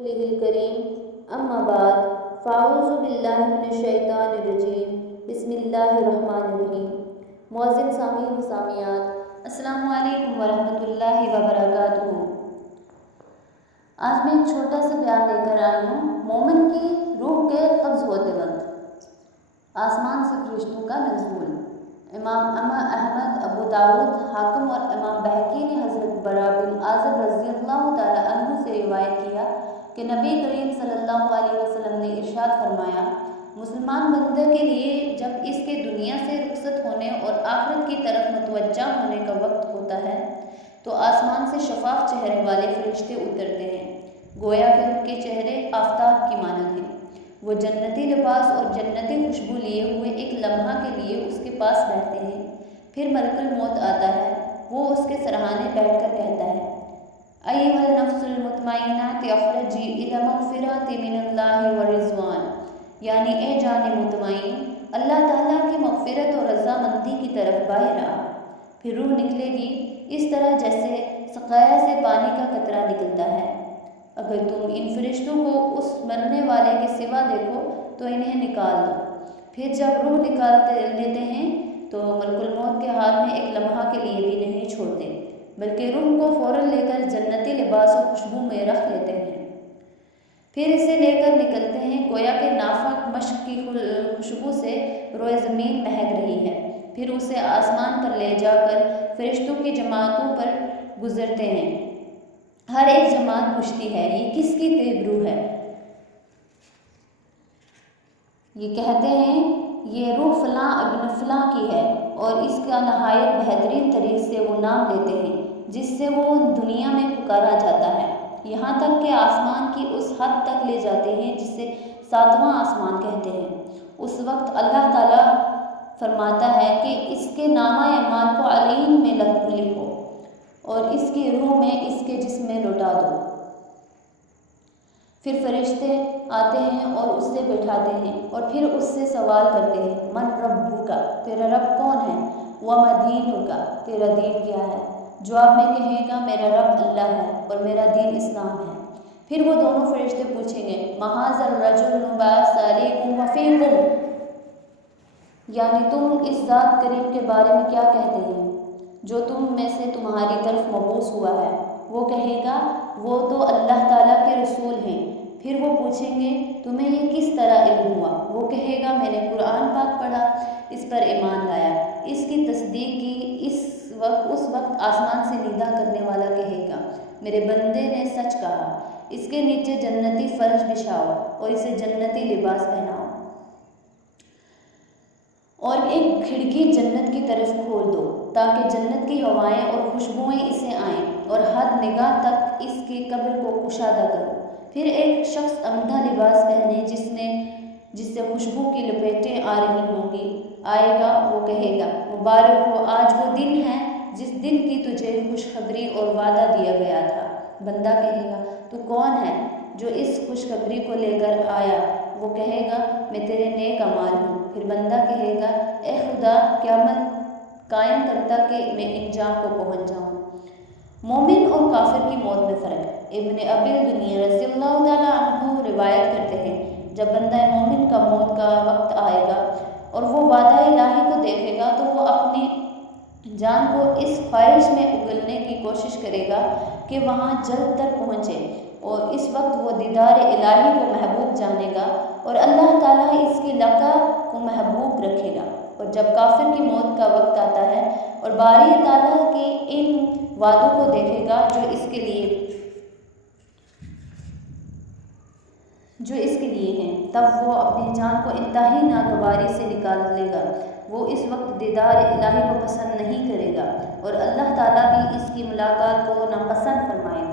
करीम अम्मा बाद फ़ाऊज़ु बिल्लाहि मिनश्शैतानिर्रजीम बिस्मिल्लाहिर्रहमानिर्रहीम। मुअज़्ज़िन सामीन व सामियात, अस्सलामु अलैकुम वरहमतुल्लाहि वबरकातुहू। आज मैं एक छोटा सा बयान लेकर आई हूँ मोमिन की रूह के कब्ज़ होते वक्त आसमान से फरिश्तों का नज़ूल। इमाम अहमद, अबू दाऊद, हाकिम और इमाम बहकी ने हज़रत बरा बिन आज़िब रज़ियल्लाहु ताला अन्हु से रिवायत किया कि नबी करीम सल्लल्लाहु अलैहि वसल्लम ने इरशाद फरमाया, मुसलमान बंदे के लिए जब इसके दुनिया से रुखसत होने और आखिरत की तरफ मुतवज्जा होने का वक्त होता है तो आसमान से शफाफ चेहरे वाले फरिश्ते उतरते हैं, गोया कि उनके चेहरे आफताब की मानद हैं। वो जन्नती लिबास और जन्नती खुशबू लिए हुए एक लम्हा के लिए उसके पास बैठते हैं। फिर मलकुल मौत आता है, वो उसके सरहाने बैठकर कहता है, अय्युहल नफ्सुल मुतमइन्ना अखरजी इला मग़फ़िरति मिनल्लाहि व रिज़वान, यानी ए जान मुतमईन, अल्लाह ताला की मग़फ़िरत और रज़ामंदी की तरफ बाहर आ। फिर रूह निकलेगी इस तरह जैसे सक़ाया से पानी का कतरा निकलता है। अगर तुम इन फरिश्तों को उस मरने वाले के सिवा देखो तो इन्हें निकाल दो। फिर जब रूह निकाल लेते हैं तो मलकुल मौत के हाथ में एक लम्हा के लिए भी नहीं छोड़ते, बल्कि रूह को फ़ौरन लेकर जन्नती लिबास और खुशबू में रख लेते हैं। फिर इसे लेकर निकलते हैं गोया के नाफक मश्क की खुशबू से रोए ज़मीन महक रही है। फिर उसे आसमान पर ले जाकर फरिश्तों की जमातों पर गुजरते हैं। हर एक जमात पूछती है, ये किसकी तैब रूह है? ये कहते हैं, ये रूह फ़लाँ इब्न फ़लाँ की है, और इसका नहायत बेहतरीन तरीक़ से वो नाम लेते हैं जिससे वो दुनिया में पुकारा जाता है, यहाँ तक कि आसमान की उस हद तक ले जाते हैं जिसे सातवां आसमान कहते हैं। उस वक्त अल्लाह ताला फरमाता है कि इसके नामा अमाल को अलईन में लिखो और इसकी रूह में इसके जिस्म में लौटा दो। फिर फरिश्ते आते हैं और उससे बैठाते हैं और फिर उससे सवाल करते हैं, मन रब्बुका, तेरा रब कौन है? व मदीनुका, तेरा दीन क्या है? जवाब में कहेगा, मेरा रब अल्लाह है और मेरा दीन इस्लाम है। फिर वो दोनों फरिश्ते पूछेंगे, महाज़र रजुल मुबाअस अलैकुम व फ़ीकुम, यानी तुम इस ज़ात करीम के बारे में क्या कहते हैं जो तुम में से तुम्हारी तरफ मबूस हुआ है? वो कहेगा, वो तो अल्लाह ताला के रसूल हैं। फिर वो पूछेंगे, तुम्हें ये किस तरह इल्म हुआ? वो कहेगा, मैंने कुरान पाक पढ़ा, इस पर ईमान लाया, इसकी तस्दीक की। उस वक्त आसमान से निदा करने वाला कहेगा, मेरे बंदे ने सच कहा, इसके नीचे जन्नती फर्श बिछाओ और इसे जन्नती लिबास पहनाओ और एक खिड़की जन्नत की तरफ खोल दो ताकि जन्नत की हवाएं और खुशबुएं इसे आएं और हद निगाह तक इसकी कब्र को कुशादा करो। फिर एक शख्स अमदा लिबास पहने जिससे खुशबू की लपेटें आ रही होंगी आएगा। वो कहेगा, मुबारक हो, आज वो दिन है जिस दिन की तुझे खुशखबरी और वादा दिया गया था। बंदा कहेगा, तू कौन है जो इस खुशखबरी को लेकर आया? वो कहेगा, मैं तेरे नेक अमाल हूँ। फिर बंदा कहेगा, ए खुदा, क़यामत कायम करता कि मैं इंजाम को पहुँच जाऊँ। मोमिन और काफिर की मौत में फ़र्क। इब्न अबी दुनिया रज़ियल्लाहु ताला अन्हु रिवायत करते हैं, जब बंदा मोमिन का मौत का वक्त आएगा और वो वादा इलाही को देखेगा तो वो अपनी जान को इस ख्वाहिश में उगलने की कोशिश करेगा कि वहाँ जल्द तक पहुँचे, और इस वक्त वो दीदार इलाही को महबूब जानेगा और अल्लाह ताला इसकी लका को महबूब रखेगा। और जब काफिर की मौत का वक्त आता है और बारी ताला के इन वादों को देखेगा जो इसके लिए हैं, तब वो अपनी जान को इंतहाई नागवारी से निकाल लेगा। वो इस वक्त दीदार इलाही को पसंद नहीं करेगा और अल्लाह ताला भी इसकी मुलाकात को नापसंद फरमाएगा।